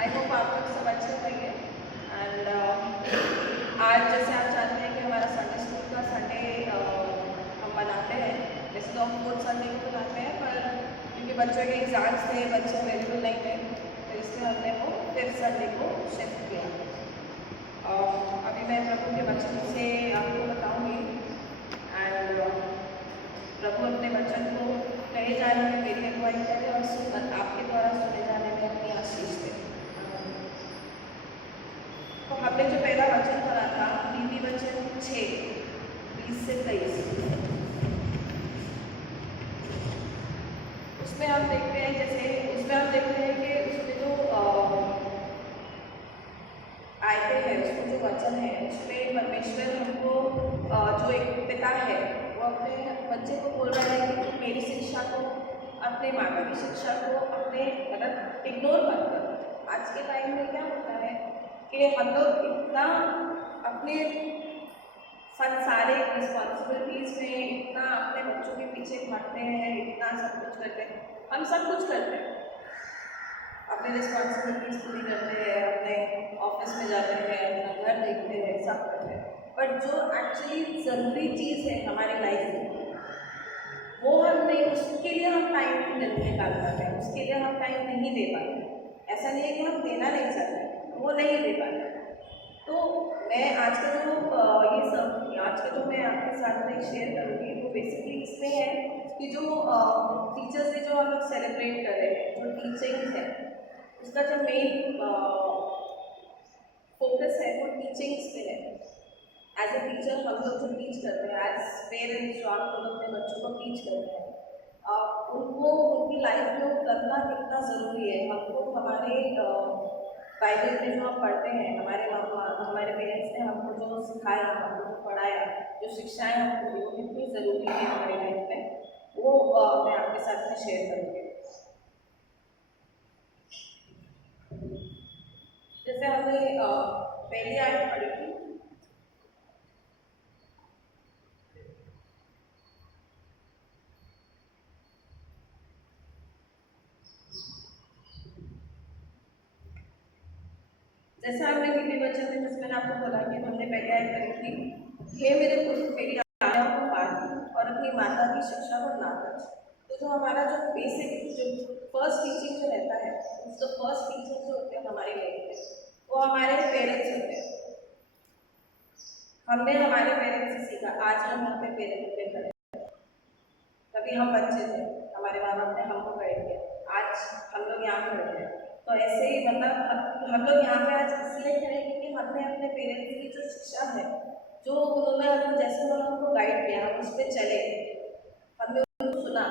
I hope आप लोग सब अच्छे होंगे। एंड आज जैसे आप जानते हैं कि हमारा संडे स्कूल का संडे हम मनाते हैं। वैसे तो हम खुद संडे को मनाते हैं, पर क्योंकि बच्चों के एग्ज़ाम्स थे, बच्चे अवेलेबल नहीं थे, तो इसलिए हमने वो फिर संडे को शिफ्ट किया। अभी मैं प्रभु के वचन से आपको बताऊंगी। एंड प्रभु अपने वचन को कहे जाने में मेरी अगुवाई करे और आपके द्वारा सुने जाने में अपनी आशीष दे। तो हमने जो पहला वचन पढ़ा था, नीति वचन 6:20 से 23, उसमें हम देखते हैं कि उसमें जो आयतें हैं, उसमें जो वचन है, उसमें परमेश्वर हमको जो एक पिता है वो अपने बच्चे को बोल रहा है कि तुम मेरी शिक्षा को, अपने माता की शिक्षा को अपने मतलब इग्नोर मत करो। आज के टाइम में क्या होता है कि हम लोग इतना अपने सांसारिक रिस्पॉन्सिबिलिटीज़ में इतना अपने बच्चों के पीछे भागते हैं, इतना सब कुछ करते हैं। हम सब कुछ करते हैं, अपनी रिस्पॉन्सिबिलिटीज़ पूरी करते हैं, अपने ऑफिस में जाते हैं, अपना घर देखते हैं, सब करते हैं, पर जो एक्चुअली ज़रूरी चीज़ है हमारी लाइफ में वो हम नहीं, उसके लिए हम टाइम नहीं निकाल पाते हैं, उसके लिए हम टाइम नहीं दे पाते। ऐसा नहीं है कि हम देना नहीं चाहते, वो नहीं दे पाते। तो मैं आज का जो मैं आपके साथ में शेयर करूँगी वो बेसिकली इसमें है कि जो टीचर्स डे जो हम लोग सेलिब्रेट कर रहे हैं, जो टीचिंग है, उसका जो मेन फोकस है वो टीचिंग्स पे है। एज ए टीचर हम लोग जो टीच करते हैं, एज पेरेंट्स जो आप लोग अपने बच्चों को टीच करते हैं, उनको उनकी लाइफ में करना कितना ज़रूरी है। हमको हमारे बाइबल में जो हम पढ़ते हैं, हमारे पेरेंट्स ने हमको जो सिखाया, हमको जो पढ़ाया, जो शिक्षाएं हमको दी, वो कितनी ज़रूरी है हमारी लाइफ में, वो मैं आपके साथ में शेयर करूँगी। जैसे हमने पहली आयत पढ़ी थी, जैसा हमने नीति वचन में जिसमें आपको बोला कि हमने पहले आयत पढ़ी थी, हे मेरे पुत्र मेरी आज्ञाओं को पाल और अपनी माता की शिक्षा को ना तज। तो जो हमारा जो बेसिक जो फर्स्ट टीचिंग जो रहता है, उसका फर्स्ट टीचर जो होते हैं हमारे लाइफ में, वो हमारे पेरेंट्स होते हैं। हमने हमारे पेरेंट्स से सीखा, आज हम अपने पेरेंट्स पे खड़े। कभी हम बच्चे थे, हमारे माँ बाप ने हमको गाइड किया, आज हम लोग यहाँ खड़े हैं। तो ऐसे ही मतलब हम लोग यहाँ पे आज इसलिए खड़े क्योंकि हमने अपने पेरेंट्स की जो शिक्षा है, जो उन्होंने हमको जैसे उन्होंने हमको गाइड किया, हम उस पर चले, हमने उनको सुना।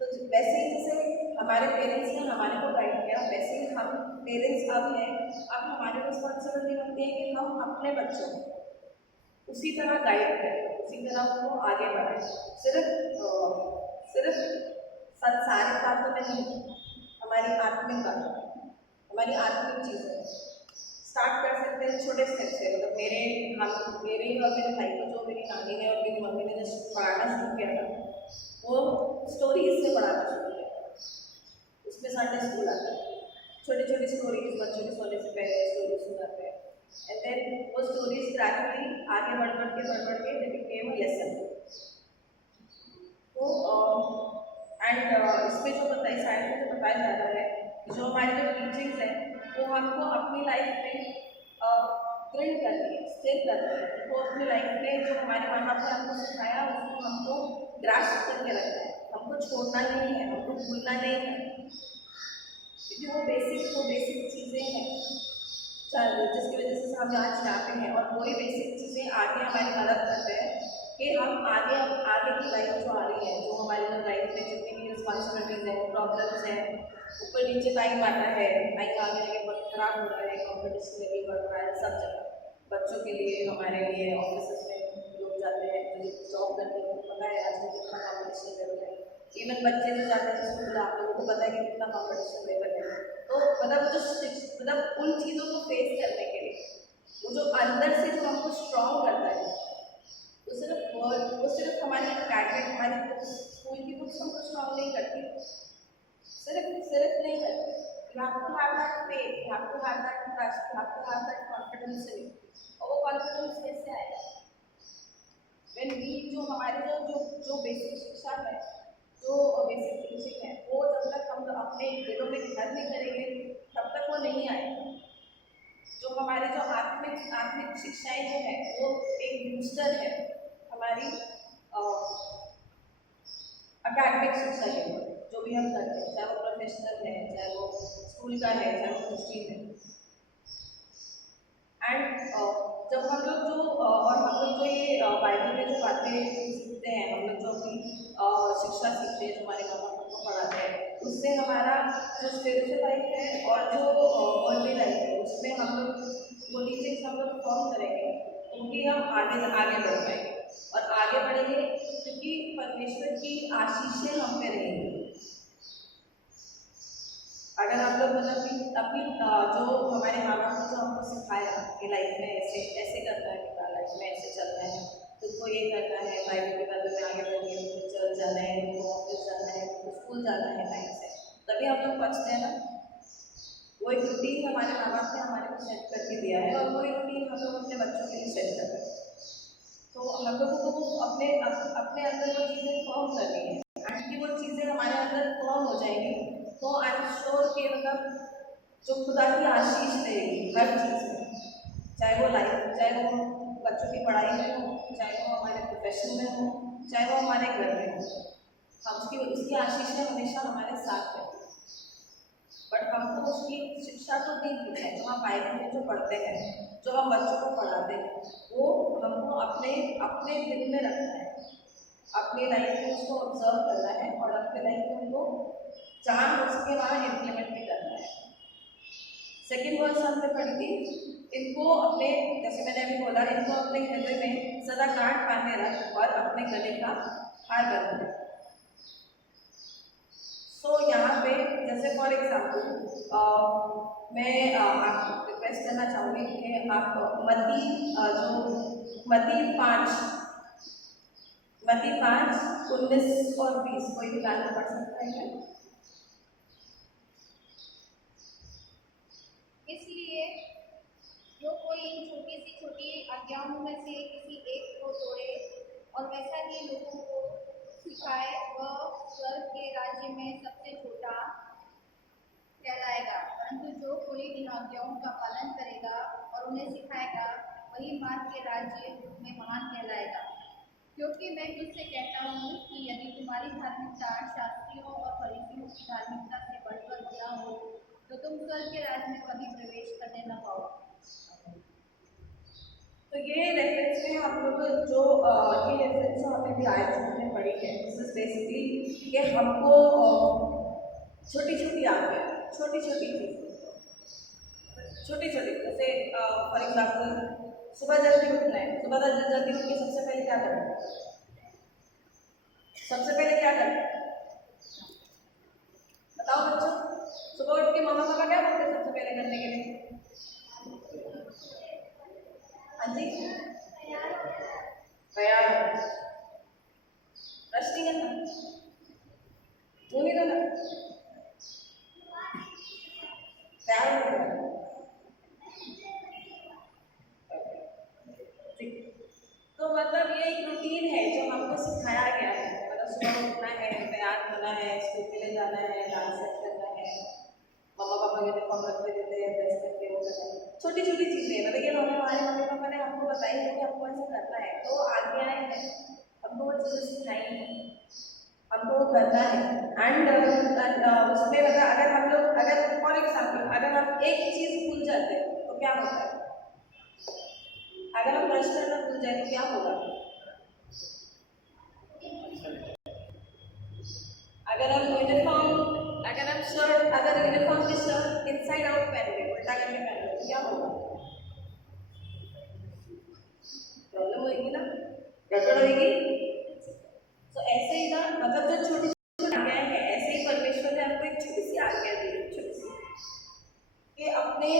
तो वैसे ही जैसे हमारे पेरेंट्स ने हमारे को गाइड किया, वैसे ही हम पेरेंट्स अब हैं, अब हमारी रिस्पॉन्सिबिलिटी बनती है कि हम अपने बच्चों को उसी तरह गाइड करें, उसी तरह उनको आगे बढ़ाएं। सिर्फ संसारिक बातों में नहीं, हमारी आत्मिक बातों, हमारी आत्मिक चीज़ें स्टार्ट कर सकते हैं छोटे स्टेप से। मतलब मेरे और मेरे भाई को जो मेरी नानी ने और मेरी मम्मी ने जब पढ़ाना शुरू किया था, वो स्टोरीज से पढ़ाना शुरू किया। उसमें संडे स्कूल आता है, छोटी छोटी स्टोरीज बच्चों के सोने से पहले स्टोरी सुनाते हैं, एंड देन वो स्टोरीज ग्रेजुअली आगे बढ़ के दे बिकेम अ लेसन। तो इसमें जो इस साइड में जो बताया जा रहा है, जो हमारी जो टीचिंग्स हैं वो हमको अपनी लाइफ में दृढ़ करती है, स्थिर करती है। तो अपनी लाइफ में जो हमारे माँ बाप ने हमको सिखाया उसको हमको ग्रास्प करके रखना है, हमको छोड़ना नहीं है, हमको भूलना नहीं है, क्योंकि वो बेसिक चीज़ें हैं जिसकी वजह से हम आज यहाँ पे हैं। और वही बेसिक चीज़ें आगे हमारी मदद करते हैं कि हम आगे की लाइफ जो आ रही है, जो हमारी जो लाइफ में जितनी भी रिस्पॉन्सिबिलिटीज़ हैं, प्रॉब्लम्स हैं, ऊपर नीचे टाइम आता है, टाइम आगे लगे बहुत खराब हो रहा है, कॉम्पिटिशन लेवल बढ़ रहा है सब जगह, बच्चों के लिए, हमारे लिए, ऑफिस में लोग जाते हैं जो जॉब करते हैं, उनको पता है आजकल कितना कॉम्पिटिशन लेवल है। इवन बच्चे जो जाते हैं स्कूल, आप लोगों को पता है कि कितना कॉम्पिटिशन लेवल है। तो मतलब उन चीज़ों को फेस करने के लिए वो जो अंदर से जो हमको स्ट्रॉन्ग करता है, वो सिर्फ हमारी अकेडमिक, हमारी स्कूल की बुक्स हमको स्ट्रॉन्ग नहीं करती, सिर्फ नहीं करती। You have to have that faith, you have to have that trust, you have to have that confidence in it. और वो confidence कैसे आएगा? When we जो हमारे जो जो बेसिक शिक्षा है, जो बेसिक टीचिंग है, वो जब तक हम अपने दिलों में घर नहीं करेंगे तब तक वो नहीं आएगा। जो हमारे जो आत्मिक शिक्षाएं जो है वो एक बूस्टर है हमारी अकेडमिक शिक्षा के लिए, जो भी हम करते हैं, चाहे वो प्रोफेशनल है, चाहे वो स्कूल का है, चाहे वो मुश्किल है। एंड जब हम लोग जो ये बाइबल में जो बातें सीखते हैं, हम लोग जो अपनी शिक्षा सीखते हैं, जो हमारे माँ बाप को पढ़ाते हैं, उससे हमारा जो स्पिरिचुअल लाइफ है और जो वर्ल्डली लाइफ है, उसमें हम लोग वो टीचिंग्स हम लोग फॉलो करेंगे, क्योंकि हम आगे बढ़ पाएंगे। और आगे बढ़ेंगे क्योंकि परमेश्वर की आशीषें हम पे रहेंगी। अगर हम लोग मतलब कि अपनी जो हमारे माँ बाप ने जो हमको सिखाया कि लाइफ में ऐसे ऐसे करना है, लाइफ में ऐसे चलना है, तुमको ये करना है, बाइबल की बातों में आगे बढ़नी है, तुमको चर्च जाना है, तुमको ऑफिस जाना है, तुमको स्कूल जाना है टाइम से, तभी हम लोग बचते हैं ना। वो एक रूटीन हमारे माँ बाप ने हमारे को सेट करके दिया है और वो एक रूटीन हम लोग अपने बच्चों के लिए सेट कर रहे हैं। तो हम लोगों को अपने अंदर वो चीज़ें फॉर्म करनी है, एंड कि वो चीज़ें हमारे अंदर फॉर्म हो जाएंगी तो आई एम श्योर कि मतलब जो खुदा की आशीष रहेगी हर चीज़ में, चाहे वो लाइफ, चाहे वो बच्चों की पढ़ाई में हो, चाहे वो हमारे प्रोफेशन में हो, चाहे वो हमारे घर में हो, हम उसकी आशीषें हमेशा हमारे साथ रहती हैं। बट हमको उसकी शिक्षा तो दी हुई है, जो हम बाइबल में जो पढ़ते हैं, जो हम बच्चों को पढ़ाते हैं, वो हमको अपने दिल में रखना है, अपनी लाइफ में उसको ऑब्जर्व करना है और अपने लाइफ में उनको जान उसके वहाँ इम्प्लीमेंट भी करना है। सेकेंड वर्स हमने पढ़ी थी, इनको अपने, जैसे मैंने अभी बोला, इनको अपने हृदय में सदा गांठ बांधे रख और अपने गले का हार बना रख। सो यहाँ पे जैसे फॉर एग्जाम्पल मैं आपको रिक्वेस्ट करना चाहूँगी कि आप मत्ती 5:19 और 20 कोई भी गाना पढ़ सकता है क्या? इसलिए जो कोई इन छोटी आज्ञाओं में से किसी एक को तोड़े और वैसा ही लोगों को सिखाए, वह स्वर्ग के राज्य में सबसे छोटा कहलाएगा। परंतु जो कोई इन आज्ञाओं का पालन करेगा और उन्हें सिखाएगा, वही मार्ग के राज्य में महान कहलाएगा। क्योंकि मैं तुझसे कहता हूँ कि यदि तुम्हारी धार्मिकता शास्त्रियों और फरीसियों की धार्मिकता से बढ़कर न हो, तो तुम स्वर्ग के राज्य में कभी प्रवेश करने न पाओ। तो ये रेफरेंस में हम लोग जो ये रेफरेंस हमने भी आयत हमने पढ़ी है, दिस इज बेसिकली कि हमको छोटी छोटी आदतें, छोटी चीज़ें, जैसे फॉर एग्जाम्पल सुबह जल्दी उठना है, सुबह जल्दी उठ के सबसे पहले क्या करना है? बताओ बच्चों, सुबह उठ के मम्मा पापा क्या बोलते हैं सबसे पहले करने के लिए? हाँ जी, तैयार होना, ब्रश नहीं करना, मुँह नहीं धोना, तैयार होना। तो मतलब ये एक रूटीन है जो हमको सिखाया गया है, मतलब सुबह उठना है, तैयार होना है, स्कूल के लिए जाना है, डांस सेट करना है, मम्मा पापा यूनिफॉर्म रखते देते हैं, ड्रेस करके वो करना है, छोटी चीज़ें, मतलब ये हमारे मम्मी पापा ने हमको बताई है कि हमको ऐसा करना है, तो आज्ञाएं हैं, हमको वो चीज़ें सिखाई हैं, हमको वो करना है। एंड उसमें मतलब अगर फॉर एग्जाम्पल अगर हम एक चीज़ भूल जाते हैं तो क्या होता है? अगर हम ब्रश करना भूल जाए तो क्या होगा? अगर हम यूनिफॉर्म की शर्ट इनसाइड आउट पहन ले, उल्टा करके पहन ले, तो क्या होगा? प्रॉब्लम होगी ना, गड़बड़ होगी। तो ऐसे ही ना, मतलब जो छोटी छोटी आज्ञाएं हैं, ऐसे ही परमेश्वर ने हमको एक छोटी सी आज्ञा दी है, छोटी सी, कि अपने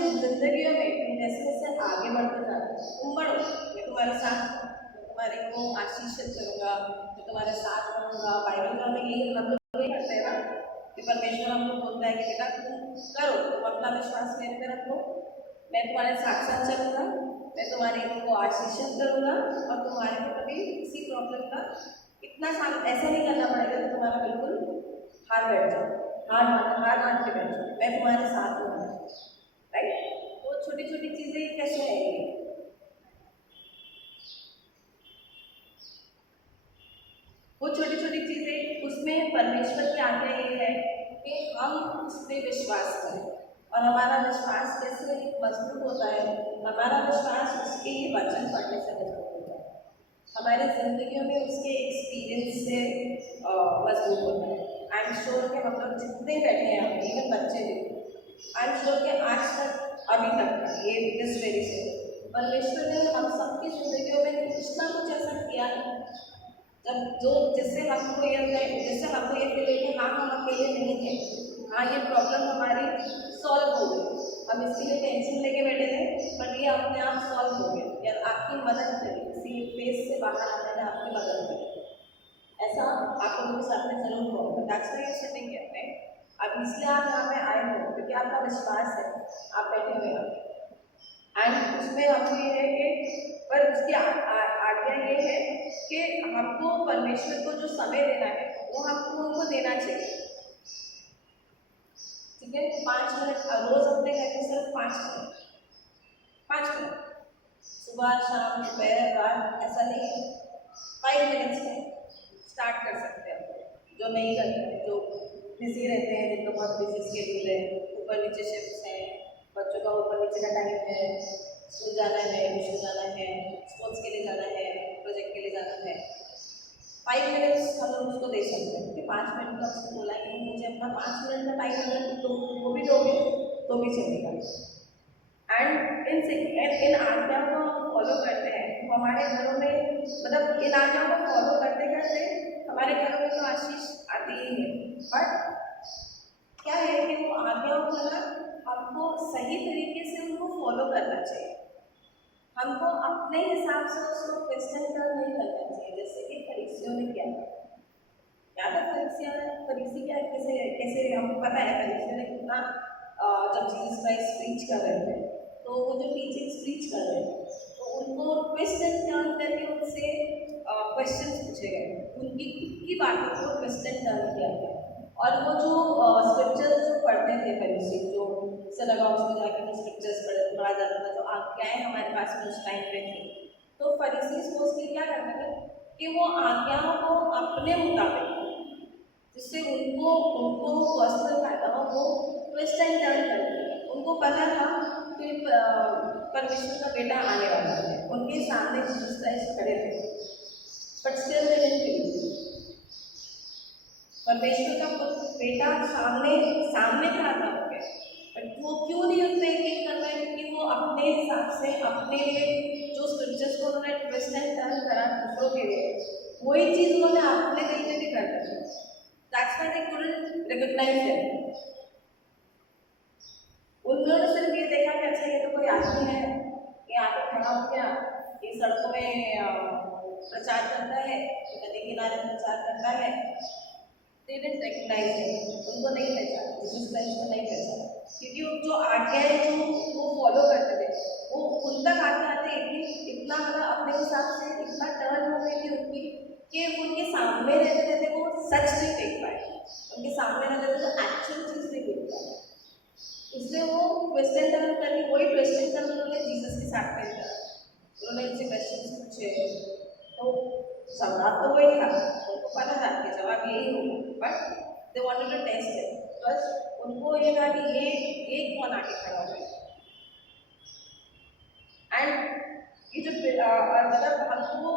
जिंदगियों में तुम जैसे जैसे आगे बढ़ते जाते हो, तुम बढ़ो, मैं तुम्हारे साथ, तुम्हारे को आशीषित करूँगा, मैं तुम्हारे साथ रहूँगा। बाइबल में हमें यही हम लोग यही करते हैं ना कि परमेश्वर हमको बोलता है कि बेटा तुम करो, अपना विश्वास मेरे पे रखो, मैं तुम्हारे साथ साथ चलूँगा, मैं तुम्हारे को आशीषित करूँगा और तुम्हारे को कभी किसी प्रॉब्लम का इतना साल ऐसा नहीं करना पड़ेगा कि तुम्हारा बिल्कुल हार बैठ जाओ, हार मान के बैठ जाओ, मैं तुम्हारे साथ हूँ। राइट? तो छोटी छोटी चीज़ें कैसे आएंगी? वो छोटी छोटी चीज़ें, उसमें परमेश्वर की आज्ञा ये है कि हम उस पर विश्वास करें। और हमारा विश्वास कैसे मजबूत होता है? हमारा विश्वास उसके ही वचन पढ़ने से मजबूत होता है, हमारे जिंदगियों में उसके एक्सपीरियंस से मजबूत होता है। आई एम श्योर कि हम लोग जितने बैठे हैं, इवन बच्चे भी, आई एम श्योर कि आज तक अभी तक ये दिस वेरी से परमेश्वर ने हम सबकी जिंदगियों में कुछ ना कुछ ऐसा किया है जब जो जिससे हमको ये फील कि हाँ हम अकेले नहीं थे, हाँ ये प्रॉब्लम हमारी सॉल्व हो गई, हम इसके लिए टेंशन लेके बैठे थे बट ये अपने आप सॉल्व हो गया, या आपकी मदद करी, किसी फेस से बाहर आने में आपकी मदद करी। ऐसा आप लोगों के साथ में जरूर होगा। That's why you are sitting here, right? अब इसलिए आप यहाँ पे आए हो क्योंकि आपका विश्वास है, आप बैठे हुए हो। एंड उसमें हमको ये है कि पर उसकी आज्ञा ये है कि हमको परमेश्वर को जो समय देना है वो हमको उनको देना चाहिए। ठीक है? 5 मिनट रोज अपने घर में सिर्फ 5 मिनट, सुबह शाम दोपहर रात, ऐसा नहीं है, 5 मिनट्स में स्टार्ट कर सकते हैं। जो नहीं करते, जो बिजी रहते हैं, जिनको बहुत बिजी स्केड्यूल है, ऊपर नीचे शिफ्ट है, बच्चों का ऊपर नीचे का टाइम है, स्कूल जाना है, ट्यूशन जाना है, स्पोर्ट्स के लिए जाना है, प्रोजेक्ट के लिए जाना है, 5 मिनट्स हम लोग उसको दे सकते हैं कि 5 मिनट का उसको बोला कि मुझे अपना 5 मिनट का टाइम अगर तो वो भी दोगे तो भी चलेगा। एंड इन आज्ञाओं को हम फॉलो करते हैं तो हमारे घरों में, मतलब इन आज्ञाओं को फॉलो करते करते हमारे घरों में तो आशीष आती ही है। बट क्या है कि वो आज्ञाओं को ना हमको सही तरीके से उनको फॉलो करना चाहिए, हमको अपने हिसाब से उसको क्वेश्चन कर नहीं करना चाहिए, जैसे कि फरीसियों ने किया था। क्या था फरीसी क्या कैसे कैसे हमको पता है फरीसियों ने कितना जब जीसस क्राइस्ट प्रीच कर रहे थे तो वो जो टीचिंग्स प्रीच कर रहे थे तो उनको क्वेश्चन टर्न करके उनसे क्वेश्चन पूछे गए, उनकी खुद की बातों को क्वेश्चन टर्न किया गया। और वो जो स्क्रिप्चर्स जो पढ़ते थे फरीसी, जो सिनेगॉग्स में जाकर जो स्क्रिप्चर्स पढ़ा जाता था, जो आज्ञाएं हमारे पास में उस टाइम पे थी, तो फरीसी मोस्टली क्या करते थे कि वो आज्ञाओं को अपने मुताबिक, जिससे उनको उनको पर्सनल फायदा हो, वो ट्विस्ट एंड टर्न करते हैं। उनको पता था कि परमेश्वर का बेटा आने वाला है, उनके सामने जीसस क्राइस्ट खड़े थे, but still they didn't believe. परमेश्वर का बेटा सामने खड़ा था हो गया, बट वो क्यों नहीं उनसे यकीन कर रहे? क्योंकि वो अपने हिसाब से अपने लिए जो स्क्रिप्चर्स को उन्होंने ट्विस्ट एंड टर्न करा दूसरों के लिए, वही चीज उन्होंने अपने दिल में भी कर दी। That's why they couldn't recognize him. उन्होंने सिर्फ ये देखा कि अच्छा ये तो कोई आदमी है, ये आके खड़ा हो गया, ये सड़कों में प्रचार करता है, नदी किनारे प्रचार करता है। They didn't recognize him. उनको नहीं पहचाना, जीसस क्राइस्ट को नहीं पहचाना, क्योंकि वो जो आज्ञाएं जो वो फॉलो करते थे वो उन तक आते इतना मतलब अपने हिसाब से इतना टर्न हो गई थी उनकी कि उनके सामने रहते थे वो सच नहीं देख पाए, उनके सामने रहते थे तो एक्चुअल चीज नहीं देख पाए, इसलिए वो क्वेश्चन टर्न करके वही क्वेश्चन टर्न उन्होंने जीसस के साथ में किया। उन्होंने उनसे क्वेश्चन पूछे तो जवाब तो वही था, उनको पता था कि जवाब यही होगा, but they wanted to test it. बस उनको ये था कि ये कौन आके खड़ा होगा। एंड ये जो मतलब हमको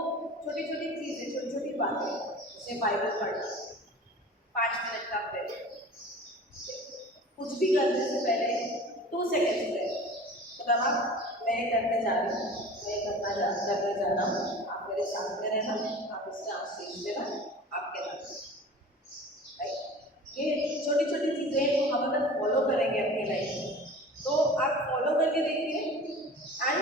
छोटी छोटी चीज़ें, छोटी छोटी बातें, जैसे बाइबल पढ़ना, 5 मिनट का प्रेयर, कुछ भी करने से पहले 2 सेकेंड्स प्रेयर, मतलब मैं करने जा रही हूँ, मैं करने जा रहा हूँ, आप मेरे साथ में रहना, आप इससे आशीष देना, आपके नाम। राइट? ये छोटी छोटी चीज़ें जो हम अगर फॉलो करेंगे अपनी लाइफ में तो आप फॉलो करके देखिए, एंड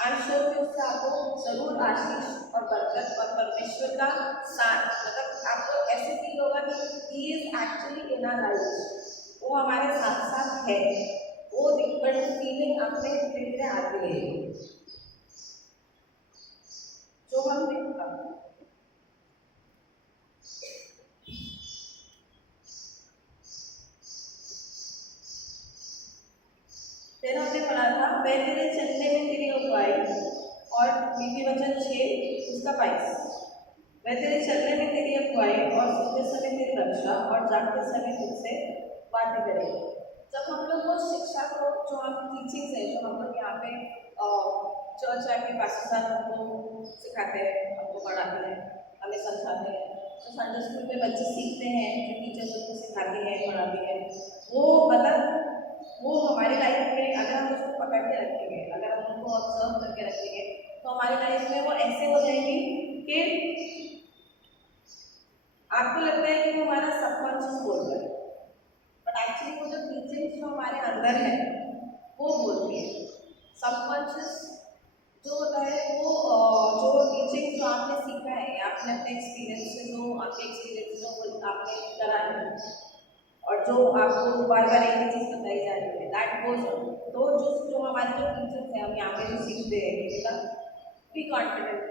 आई एम श्योर कि उससे आपको जरूर आशीष और बरकत और परमेश्वर का साथ, मतलब आपको ऐसे फील होगा कि he is actually in our life, वो हमारे साथ साथ है वो बट फीलिंग अपने धीरे धीरे आती है जो हम देखा। फिर हमने पढ़ा था वह तेरे चलने में तेरी अगुवाई और नीति वचन 6 उसका 22। वह तेरे चलने में तेरी अगुवाई और सोते समय तेरी रक्षा और जागते समय तुझसे बातें करेगी। जब हम लोग वो शिक्षा को जो हम टीचिंग्स है जो हम लोग यहाँ पे चर्च आके पास्टर साहब हमको सिखाते हैं, हमको पढ़ाते हैं, हमें समझाते हैं, तो संडे स्कूल में बच्चे सीखते हैं, जो टीचर्स उनको सिखाती है पढ़ाती है, वो मतलब वो हमारी लाइफ में अगर हम उसको पकड़ के रखेंगे, अगर हम उनको ऑब्जर्व करके रखेंगे तो हमारी लाइफ में वो ऐसे हो जाएगी कि आपको लगता है कि वो हमारा सबकॉन्शियस बोल रहा है, बट एक्चुअली वो जो टीचिंग जो हमारे अंदर है वो बोलती है। सबकॉन्शियस जो होता है वो जो टीचिंग जो आपने सीखा है, आपने अपने एक्सपीरियंस से जो आपके एक्सपीरियंस जो आपने करा है और जो आपको बार बार एक ही चीज़ बताई जा रही है, दैट गोज ऑन। तो जो हमारे जो टीचर्स हैं, हम यहाँ पे जो सीखते हैं कि बेटा be confident,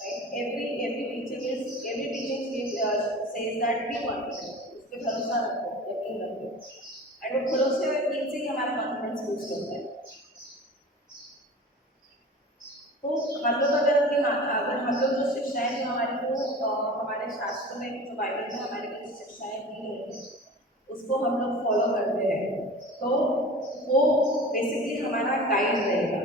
right, every teaching says that be confident, उस पर भरोसा रखो, यकीन रखो, एंड वो भरोसे और यकीन से ही हमारा कॉन्फिडेंस बूस्ट होता है। तो हम लोग अगर हम लोग जो शिक्षाएं जो हमारे को हमारे शास्त्र में जो बाइबल में हमारे को जो शिक्षाएं दी गई हैं उसको हम लोग फॉलो करते हैं तो वो बेसिकली हमारा गाइड रहेगा।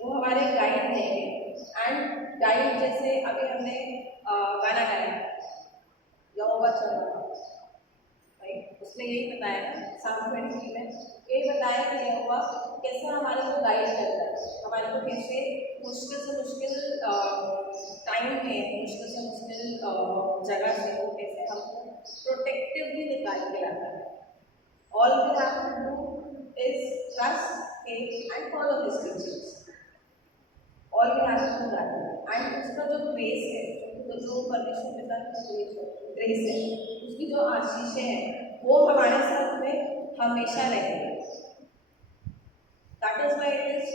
वो हमारे गाइड रहेंगे एंड गाइड जैसे अभी हमने गाना गाया यहोवा चल रहा, उसने यही बताया था साम 23 में, यही बताया कि यहोवा कैसे हमारे को गाइड करता है, हमारे को कैसे मुश्किल से मुश्किल टाइम में, मुश्किल से मुश्किल जगह से वो कैसे हमको प्रोटेक्टिवली निकाल के लाता है। All we have to do is trust, faith and follow this teachings. All we have to do that and उसका जो ग्रेस है, तो जो परमेश्वर पिता का ग्रेस है, उसकी जो आशीषें हैं वो हमारे साथ में हमेशा रहेंगे। That is why it is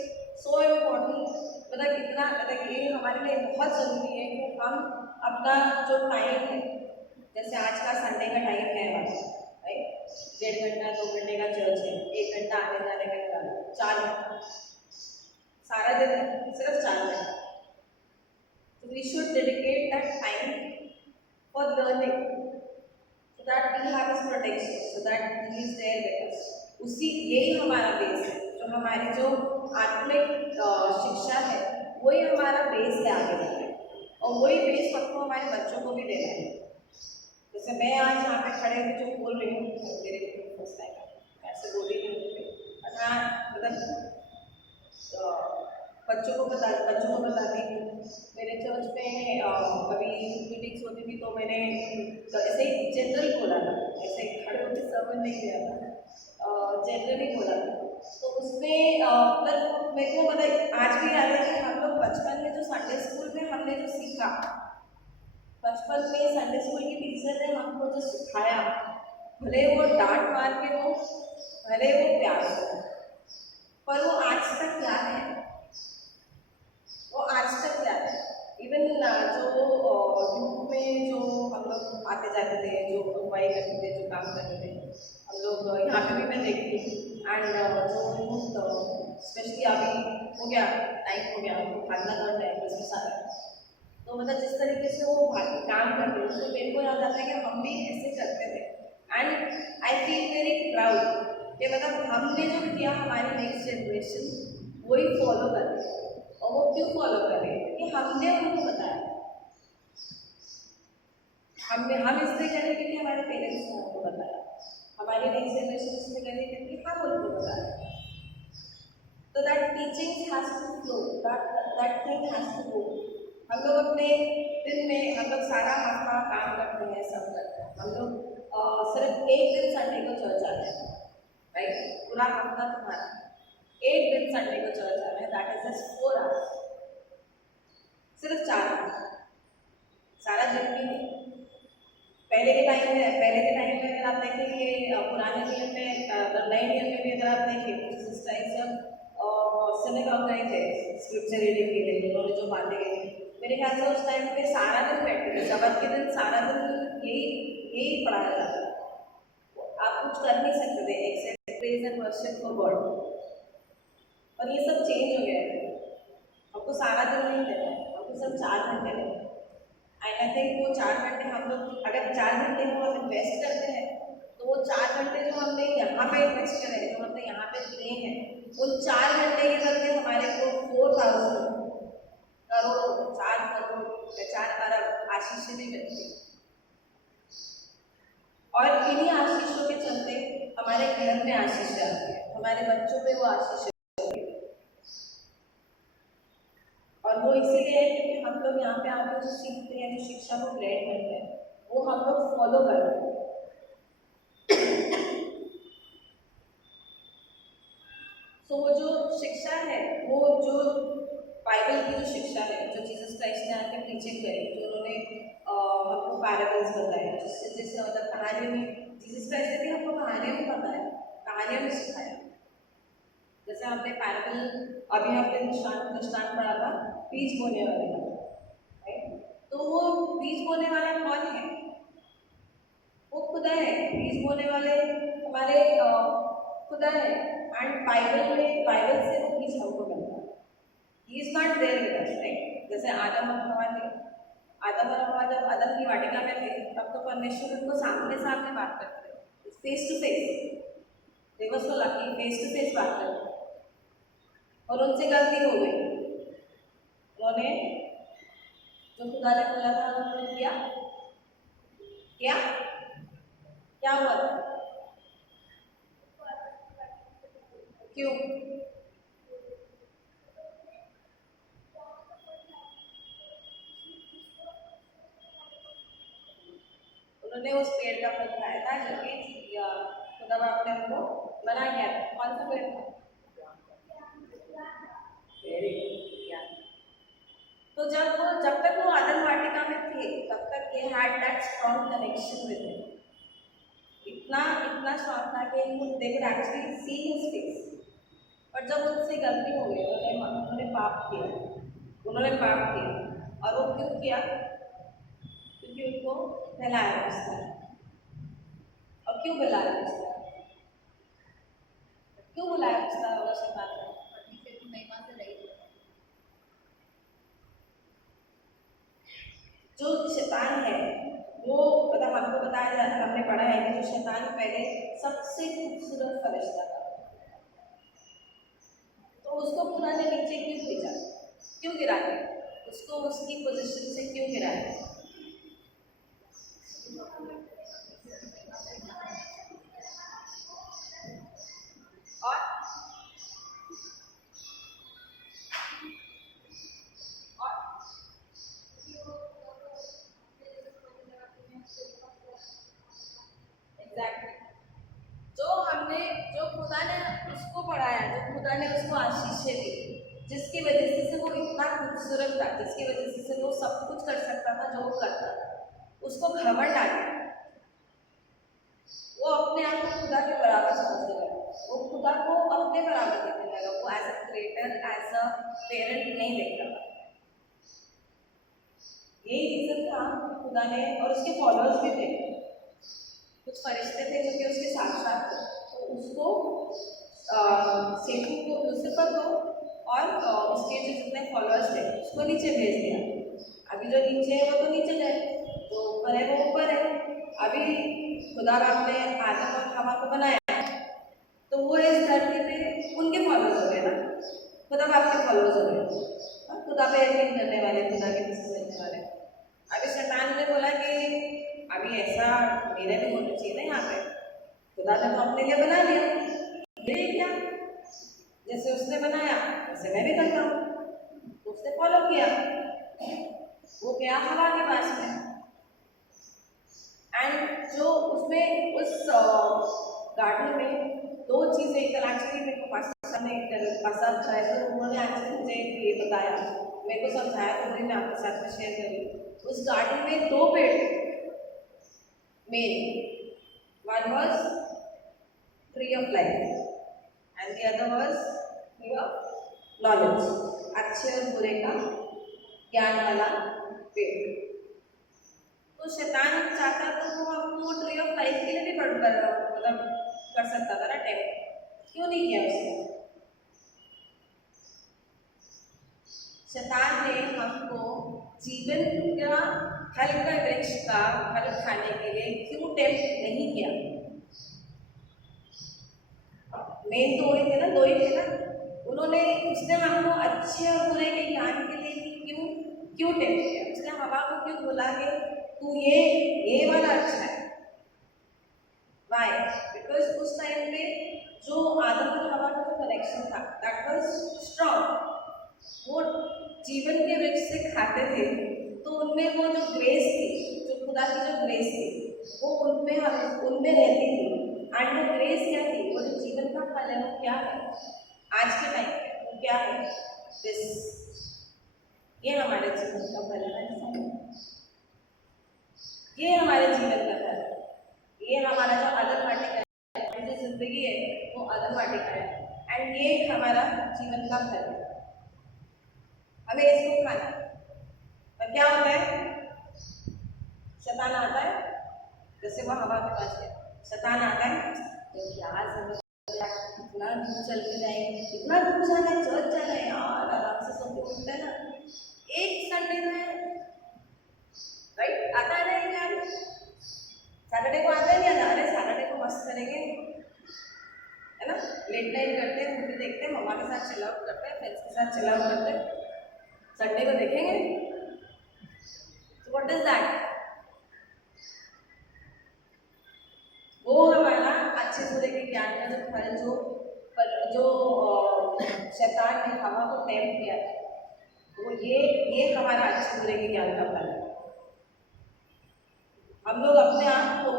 so important, मतलब कितना मतलब ये हमारे लिए बहुत ज़रूरी है कि हम अपना जो टाइम है, जैसे आज का संडे का टाइम है हमारा, राइट, 1.5 घंटा 2 घंटे का चर्च है, 1 घंटा आने जाने का निकालो, 4 घंटा सारा दिन है, सिर्फ 4 घंटा। तो we should dedicate that time for learning so that we have his protection, so that he is there with us. उसी यही हमारा बेस है, जो हमारी जो आत्मिक शिक्षा है वही हमारा बेस है आगे बढ़ने, और वही बेस सबको हमारे बच्चों को भी देना है। जैसे मैं आज यहाँ पे खड़े होकर जो बोल रही हूँ मेरे फर्स्ट टाइम ऐसे बोली नहीं होती, और हाँ मतलब बच्चों को बताती हूँ। मेरे चर्च में कभी मीटिंग्स होती थी तो मैंने ऐसे ही जनरल बोला था, ऐसे खड़े होकर सर्वन नहीं दिया था, जनरली बोला था। तो उसमें मतलब मेरे को मतलब आज भी याद है कि हम लोग बचपन में जो संडे स्कूल में हमने जो सीखा, बचपन में संडे स्कूल की टीचर ने हमको जो सिखाया, भले वो डांट मार के हो, भले वो प्यार हो, पर वो आज तक क्या है, वो आज तक क्या है। इवन जो यूथ में जो हम लोग आते जाते थे, जो अगुवाई करते थे, जो काम करते थे, हम लोग यहाँ पे भी मैं देखती हूँ, एंड जो यूथ स्पेशली अभी हो गया टाइम हो गया उनको भागना दौड़ना है उसमें सारा, तो मतलब जिस तरीके से वो काम करते हैं उसको मेरे को याद आता है कि हम भी ऐसे करते थे, and I feel very proud कि मतलब हमने जो किया हमारी नेक्स्ट जनरेशन वही फॉलो कर रही है। और वो क्यों फॉलो कर रही है कि हमने उनको बताया, हम इसलिए कर रहे क्योंकि हमारे पेरेंट्स ने हमको बताया, हमारी नेक्स्ट जनरेशन इसलिए कर रही क्योंकि हम उनको बताया। तो that teaching has to flow, that thing has to go. हम लोग अपने दिन में हम लोग सारा हफ्ता काम करते हैं, सब करते हैं, हम लोग सिर्फ एक दिन संडे को चर्च आते हैं, राइट, पूरा हफ्ता तुम्हारा एक दिन संडे को चर्च आ रहा है, दैट इज जस्ट 4 आवर्स, सिर्फ 4 आवर्स, सारा जन्मी नहीं। पहले के टाइम में अगर आप देखेंगे पुराने नियम में नए नियम में भी अगर आप देखें जिस टाइम जब सिनेगॉग गए थे स्क्रिप्चर रीडिंग के लिए उन्होंने जो बातें कही मेरे ख्याल से उस टाइम पे सारा दिन बैठते थे, शबद के दिन सारा दिन यही यही पढ़ाया जाता था। आप कुछ कर नहीं सकते थे except praise and worship for God. और ये सब चेंज हो गया है, हमको सारा दिन नहीं देना है, हमको सब 4 घंटे देना है। एंड आई थिंक वो 4 घंटे हम लोग अगर 4 घंटे को हम इन्वेस्ट करते हैं तो वो 4 घंटे जो हमने यहाँ पे इन्वेस्ट करे जो हमने यहाँ पे दिए हैं उन 4 घंटे के बदले हमारे को 4,000 करोड़ 4 करोड़ 4 अरब आशीषें भी मिलती हैं। और इन्हीं आशीषों के चलते हमारे घर में आशीष आती है, हमारे बच्चों पे वो आशीष। और वो इसीलिए है क्योंकि हम लोग यहाँ पे आके जो सीखते हैं, जो शिक्षा को ग्रहण करते हैं वो हम लोग फॉलो करते हैं। तो वो जो शिक्षा है वो जो बाइबल की जो शिक्षा है जो जीसस क्राइस्ट ने आके टीचिंग करी, जो उन्होंने हमको पैराबल्स बताए, जिससे जिससे मतलब कहानियों में जीसस क्राइस्ट ने भी हमको कहानियाँ भी बताया, कहानियाँ भी सिखाया। जैसे हमने पैराबल अभी हमने दृष्टांत पढ़ा था बीज बोने वाले का, राइट? तो वो बीज बोने वाला कौन है? वो खुदा है। बीज बोने वाले हमारे खुदा है। एंड बाइबल से वो बीज हमको मिलता है। He is not there with us, right? जैसे आदम और हवा थे, आदम और हवा जब अदम की वाटिका में थे तब तो परमेश्वर उनको सामने सामने बात करते थे, face to face. They were so lucky, face to face बात करते। और उनसे गलती हो गई, उन्होंने जो खुदा ने बोला था उन्होंने किया। क्या क्या हुआ था? क्यों? उन्होंने उस पेड़ का फल खाया था जो कि खुदा बाप ने उनको मना किया था। कौन सा पेड़ था? तो जब तक वो आदम वाटिका में थे तब तक ये had that strong connection with him. इतना इतना स्ट्रॉन्ग था कि they could actually see his face. पर जब उनसे गलती हो गई, उन्होंने पाप किया। और वो क्यों किया? क्योंकि उनको बहलाया उसने। और क्यों बहलाया उसने? क्यों बुलाया उसने होगा शैतान ने? परमेश्वर की महिमा से रहित जो शैतान है वो मतलब हमको बताया जाता है, हमने पढ़ा है कि जो शैतान पहले सबसे खूबसूरत फरिश्ता था, तो उसको खुदा ने नीचे क्यों भेजा? क्यों गिराया उसको? उसकी पोजीशन से क्यों गिराया? और एग्जैक्टली जो खुदा ने उसको पढ़ाया, जो खुदा ने उसको आशीषें दी, जिसकी वजह से वो इतना खूबसूरत था, जिसकी वजह से वो सब कुछ कर सकता था जो वो करता था, उसको घमंड आ गया। वो अपने आप को खुदा के बराबर समझने लगा, वो खुदा को अपने बराबर देखने लगा, वो as a creator as a parent नहीं देखता था। यही रीजन था खुदा ने, और उसके फॉलोअर्स भी थे, कुछ फरिश्ते थे जो कि उसके साथ साथ थे, तो उसको सेतु को लूसीफर को और उसके जो जितने फॉलोअर्स थे उसको नीचे भेज दिया। अभी जो नीचे है वो तो नीचे गए, जो ऊपर है वो ऊपर है। अभी खुदा बाप ने आदम और हवा को बनाया तो वो इस धरती पे उनके फॉलोअर्स हो गए ना, खुदा बाप के फॉलोअर्स हो गए, खुदा पे यकीन करने वाले, खुदा के पीछे चलने वाले। अभी शैतान ने बोला कि अभी ऐसा मेरे भी होना चाहिए ना, यहाँ पे खुदा ने तो अपने लिए बना लिया, ये क्या जैसे उसने बनाया वैसे मैं भी करता हूँ। उसने फॉलो किया, वो गया हवा के पास में, एंड जो उसमें उस गार्डन में 2 चीज़ें एक्चुअली मेरे को पास्टर ने तो उन्होंने एक्चुअली मुझे ये बताया, मेरे को समझाया तो मैं आपके साथ में शेयर करी। उस गार्डन में 2 पेड़ थे main, one was tree of life and the other was tree of knowledge, अच्छे और बुरे का ज्ञान वाला पेड़। तो शैतान चाहता तो वो आपको ट्री ऑफ लाइफ के लिए भी मतलब कर सकता था ना टेम्प्ट, क्यों नहीं किया उसने? शैतान ने हमको जीवन का फल का वृक्ष का फल खाने के लिए क्यों टेम्प्ट नहीं किया? मेन तो वही थे ना, 2 ही थे ना। उन्होंने उसने हमको अच्छे और बुरे के ज्ञान के लिए क्यों टेम्प्ट किया? उसने हवा को क्यों बोला कि तू ये वाला अच्छा है? वाई? बिकॉज उस टाइम पे जो आदम और हवा का जो कनेक्शन था दैट वाज स्ट्रॉन्ग। वो जीवन के वृक्ष से खाते थे तो उनमें वो जो ग्रेस थी, जो खुदा की जो ग्रेस थी, वो उनमें रहती थी। एंड वो ग्रेस क्या थी? वो जो जीवन का फल है वो क्या है आज के टाइम पे? वो क्या है? दिस, ये हमारे जीवन का फल है, ये हमारे जीवन का फल है, ये हमारा जो अदर वाटिका है, जो जिंदगी है वो अदर वाटिका है, एंड ये हमारा जीवन का फल है। हमें इसको खाना है। और क्या होता है? शैतान आता है, जैसे वो हवा के पास है, शैतान आता है तो क्या जरूरत है, इतना दूर चल के जाएंगे, इतना दूर जाना है, चर्च जाना है यार, आराम से सब कुछ मिलता है ना, एक संडे में, राइट? आता है ना यार, सैटरडे को आता है नहीं आता? अरे सैटरडे को मस्त करेंगे, है ना, लेट नाइट करते हैं, मूवी देखते हैं, मम्मा के साथ चिल आउट करते हैं, फ्रेंड्स के साथ चिल आउट करते हैं, संडे को देखेंगे। So what is that? वो हमारा अच्छे बुरे के ज्ञान का जो फल जो शैतान ने हवा को टेम्प्ट किया था, वो ये हमारा अच्छे बुरे के ज्ञान का फल है। हम लोग अपने आप को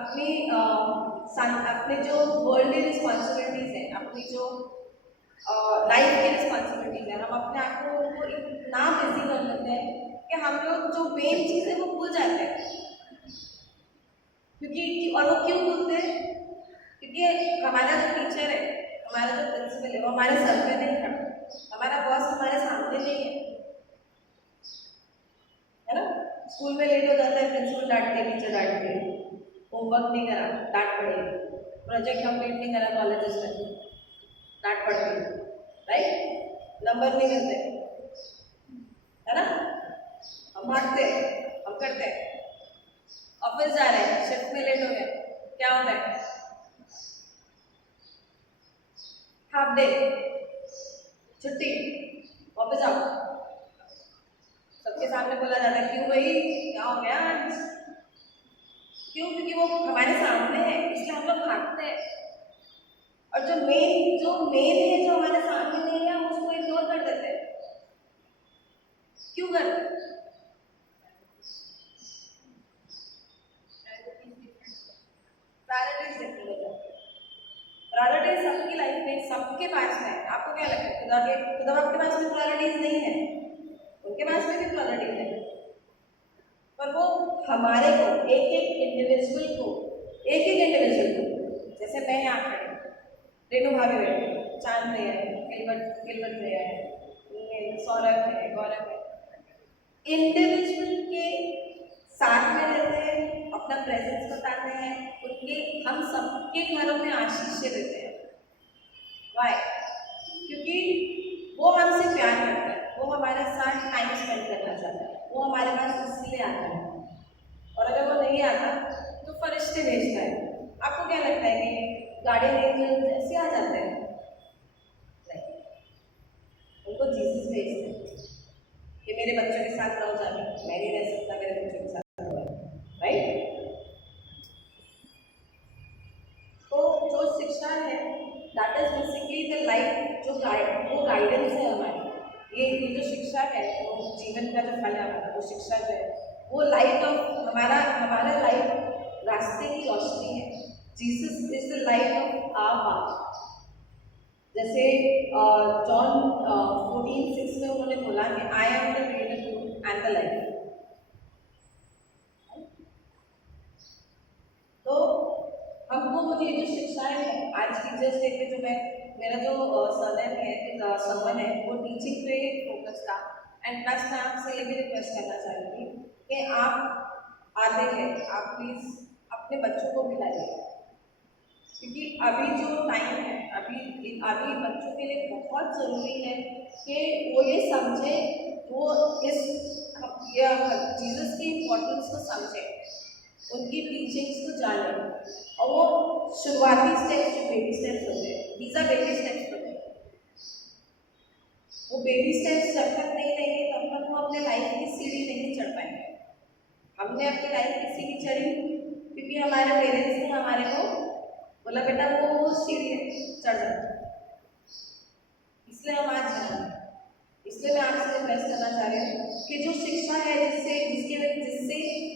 अपने जो वर्ल्डली रिस्पॉन्सिबिलिटीज हैं, अपनी जो लाइफ की रिस्पॉन्सिबिलिटीज है, हम अपने आप को उनको इतना बिजी कर लेते हैं कि हम लोग जो मेन चीज़ है वो भूल जाते हैं। और वो क्यों भूलते हैं? क्योंकि हमारा जो टीचर है, हमारा जो प्रिंसिपल है, वो हमारे सर पे नहीं खड़ा, हमारा बॉस हमारे सामने नहीं है ना? स्कूल में लेट हो जाता है, प्रिंसिपल डांटते हैं, टीचर डांटते हैं, होमवर्क नहीं करा डांट पड़ेगी, प्रोजेक्ट कंप्लीट नहीं करा कॉलेजेस में डांट पड़ती है, राइट? नंबर नहीं मिलते, है ना? हम भागते, हम करते, ऑफिस जा रहे हैं, शिफ्ट में लेट हो गए, क्या होता है? हाफ डे, छुट्टी, वापस आओ, सबके सामने बोला जाता है, क्यों भाई क्या हो गया आज? क्यों? क्योंकि वो हमारे सामने है, इसलिए हम लोग भागते हैं। और जो मेन है, जो हमारे सामने नहीं है, हम उसको इग्नोर कर देते हैं। क्यों करते हैं? प्रायोरिटीज डिफरेंट हो जाती है। प्रायोरिटीज सबकी लाइफ में, सबके पास में है। आपको क्या लगता है? खुदा आपके पास में प्रायोरिटीज नहीं है, उनके पास में भी प्रायोरिटीज है, पर वो हमारे को एक इंडिविजुअल को, जैसे मैं यहाँ खड़ी, रेणु भाभी बैठे, चांद भैया है, गिलबर्ट भैया है, सौरभ है, गौरव है, इंडिविजुअल के साथ में रहते हैं, अपना प्रेजेंस बताते हैं, हम सबके घरों में आशीष देते हैं। वाई? क्योंकि वो हमसे प्यार करता है, वो हमारे साथ टाइम स्पेंड करना चाहता है, वो हमारे पास इसलिए आता है। और अगर वो नहीं आता तो फरिश्ते भेजता है। आपको क्या लगता है कि गार्डियन एंजल ऐसे आ जाते हैं? नहीं, उनको जीसस भेजते हैं कि मेरे बच्चों के साथ रहो, जाके मैं नहीं रह सकता, मेरे बच्चों के साथ रहो, राइट? तो जो शिक्षा है that is basically the life, वो गाइडेंस है हमारी। ये जो शिक्षा है, वो जीवन का जो फल है हमारा, वो शिक्षा जो है, वो लाइट ऑफ हमारा लाइफ रास्ते की रोशनी है। Jesus is the light of our path. जैसे जॉन 14:6 में उन्होंने बोला कि I am the way, the truth and the life. Teachers day पे जो मैं मेरा जो सरनेम है समन है वो टीचिंग पे फोकस था। एंड प्लस मैं आपसे ये भी रिक्वेस्ट करना चाहूँगी कि आप आते हैं आप प्लीज़ अपने बच्चों को भी लाइए, क्योंकि अभी जो टाइम है अभी बच्चों के लिए बहुत ज़रूरी है कि वो ये समझे, वो इस जीसस की इम्पोर्टेंस को समझे, उनकी टीचिंग्स को जाने, और वो शुरुआती स्टेप्स जो बेबी स्टेप्स होते हैं, दीज आर बेबी स्टेप्स होते हैं, वो बेबी स्टेप्स जब तक नहीं लेंगे तब तक वो अपने लाइफ की सीढ़ी नहीं चढ़ पाएंगे। हमने अपनी लाइफ की सीढ़ी चढ़ी क्योंकि हमारे पेरेंट्स ने हमारे को बोला बेटा वो सीढ़ी चढ़ जाए, इसलिए हम आज यहाँ हैं। इसलिए मैं आपसे रिक्वेस्ट करना चाह रही हूँ कि जो शिक्षा है जिससे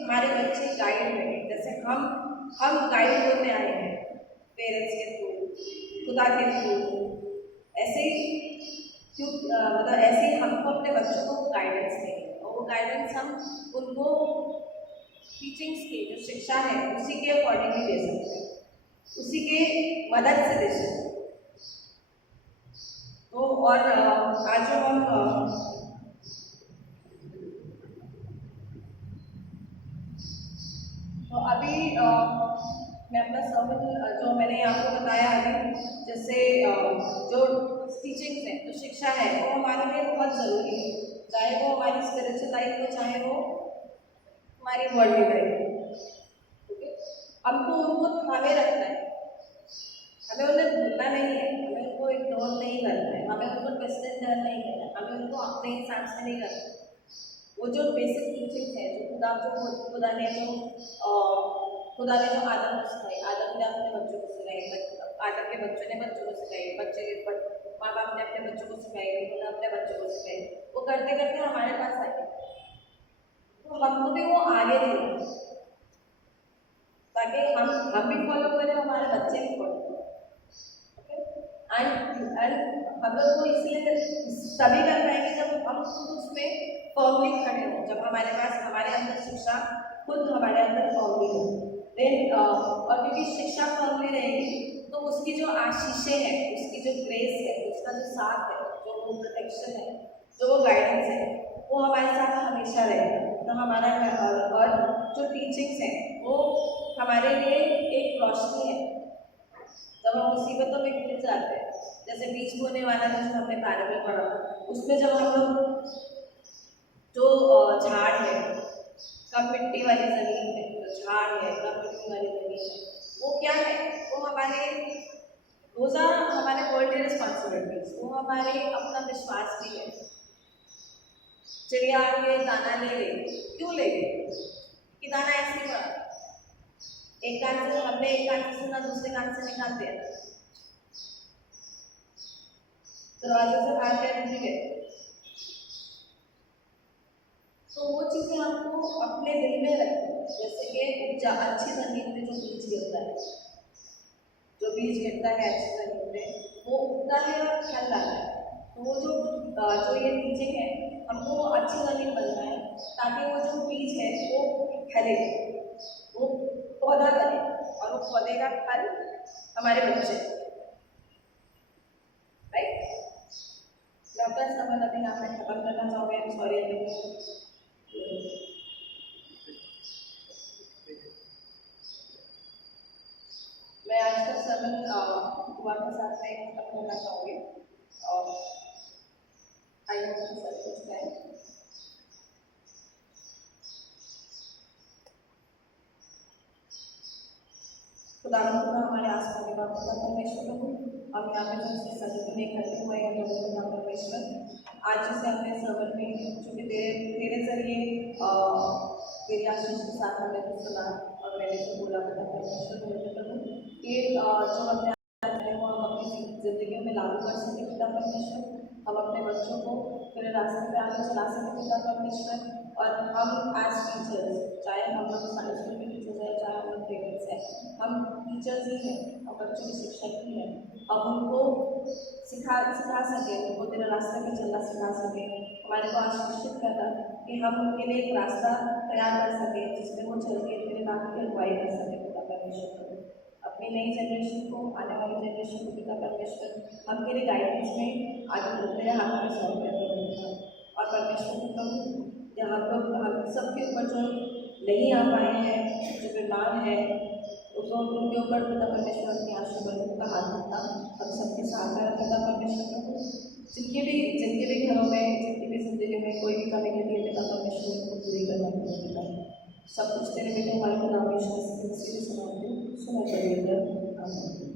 हमारे बच्चे गाइड रहे, जैसे हम गाइड होते आए हैं पेरेंट्स के थ्रू, खुदा के थ्रू, ऐसे ही मतलब ऐसे ही हमको अपने बच्चों को गाइडेंस देंगे, और वो गाइडेंस हम उनको टीचिंग्स की जो शिक्षा है उसी के अकॉर्डिंगली दे सकते हैं, उसी के मदद से दे सकते हैं। तो और आज जो हम तो अभी मैं अपना सर्मन जो मैंने आपको बताया अभी, जैसे जो टीचिंग्स है, जो शिक्षा है, वो हमारे लिए बहुत ज़रूरी है, चाहे वो हमारी स्पिरिचुअल लाइफ हो, चाहे वो हमारी वर्ल्डली लाइफ हो। ओके, हमको उनको थामे रखना है, हमें उन्हें भूलना नहीं है, हमें उनको इग्नोर नहीं करना है, हमें उनको ट्विस्ट एंड टर्न नहीं करना है, हमें उनको अपने हिसाब से नहीं करना है। वो जो बेसिक टीचिंग्स है जो खुदा ने जो आदम को सिखाई, आदम ने अपने बच्चों को सिखाई, आदम के बच्चों ने बच्चों को सिखाई, माँ बाप ने अपने बच्चों को सिखाई, उन्होंने अपने बच्चों को सिखाई, वो करते करते हमारे पास आए, तो हमको भी वो आगे देना, ताकि हम भी फॉलो करें, हमारे बच्चे भी फॉलो करें। एंड हम लोग को इसलिए तभी कर पाएंगे जब हम खुद उसमें फर्मली खड़े हों, जब हमारे पास हमारे अंदर शिक्षा खुद हमारे अंदर फर्मली हो। देन और क्योंकि शिक्षा फर्मली रहेगी तो उसकी जो आशीषें हैं, उसकी जो ग्रेस है, उसका जो साथ है, जो वो प्रोटेक्शन है, जो वो गाइडेंस है, वो हमारे साथ हमेशा रहेगा। तो हमारा और जो टीचिंग्स है वो हमारे लिए एक रोशनी है जब हम मुसीबतों में गिर जाते हैं। जैसे बीज बोने वाला जो हमने पैराबल पढ़ा, उसमें जब हम लोग जो झाड़ है, कम मिट्टी वाली जमीन है, जो झाड़ है कम मिट्टी वाली जमीन है, वो क्या है, वो हमारे रोजा हमारे वर्ल्ड रिस्पॉन्सिबिलिटीज, वो हमारे अपना विश्वास भी है। चिड़िया के दाना ले गई, क्यों ले गई कि दाना ऐसे ही पड़ा, एक कान से हमने एक कान से सुना, दूसरे कान से निकाल दिया, दरवाजे से बाहर गए, निकल गए। तो वो चीज़ें हमको अपने दिल में रखनी है, जैसे कि अच्छी जमीन में जो बीज गिरता है, जो बीज गिरता है अच्छी जमीन में, वो उगता है और फल लाता है। तो वो जो ये टीचिंग है, हमको वो अच्छी जमीन बनना है, ताकि वो जो बीज है वो फैले, वो पौधा बने, और वो पौधे का फल हमारे बच्चे, राइट। मैं अपना समय अभी यहाँ पे खत्म करना चाहूँगी, सॉरी। मैं आज का सर्मन दुआ के साथ में खत्म करना चाहूँगी, और आई होप कि सब कुछ है। खुदा हमारे आसमान के बाप खुदा परमेश्वर को हम यहाँ पे जो सजन में इकट्ठे हुए हैं, जो खुदा परमेश्वर आज जैसे अपने सर्मन में चूँकि तेरे जरिए तेरी आशीष के साथ हमने कुछ सुना, और मैंने जो बोला खुदा परमेश्वर को मुझे करूँ कि जो हमने वो हम अपनी जिंदगी में लागू कर सकें खुदा परमेश्वर, हम अपने बच्चों को तेरे रास्ते पे आगे चला सकें खुदा परमेश्वर। और हम एज टीचर्स, चाहे हम लोग संडे स्कूल के टीचर्स हैं, चाहे हम लोग पेरेंट्स हैं, हम टीचर्स ही हैं और बच्चों के शिक्षक ही हैं। हम उनको सिखा सकें, उनको तेरे रास्ते में चलना सिखा सकें, हमारे को आशीषित करना कि हम उनके लिए एक रास्ता तैयार कर सकें जिसमें वो चल के तेरे नाम की अगुवाई कर सकें खुदा परमेश्वर। अपनी नई जनरेशन को, आने वाली जनरेशन को पिता परमेश्वर हम तेरे गाइडेंस में आगे तेरे हाथ में सौंप देते हैं। और परमेश्वर को प्रभु यहाँ पर हम सबके ऊपर जो नहीं आ पाए हैं, जो बीमार है, तो उनके ऊपर पिता परमेश्वर अपनी आशीर्वाद का हाथ रखता हम सबके साथ है। पिता परमेश्वर प्रभु जिनके भी घरों में, जिनकी भी जिंदगी में कोई भी कमी नहीं है, पिता परमेश्वर उनको पूरी करना पड़ेगा। सब कुछ तेरे बेटे हमारे नाम यीशु मसीह के नाम में सुना करेगा। आमीन।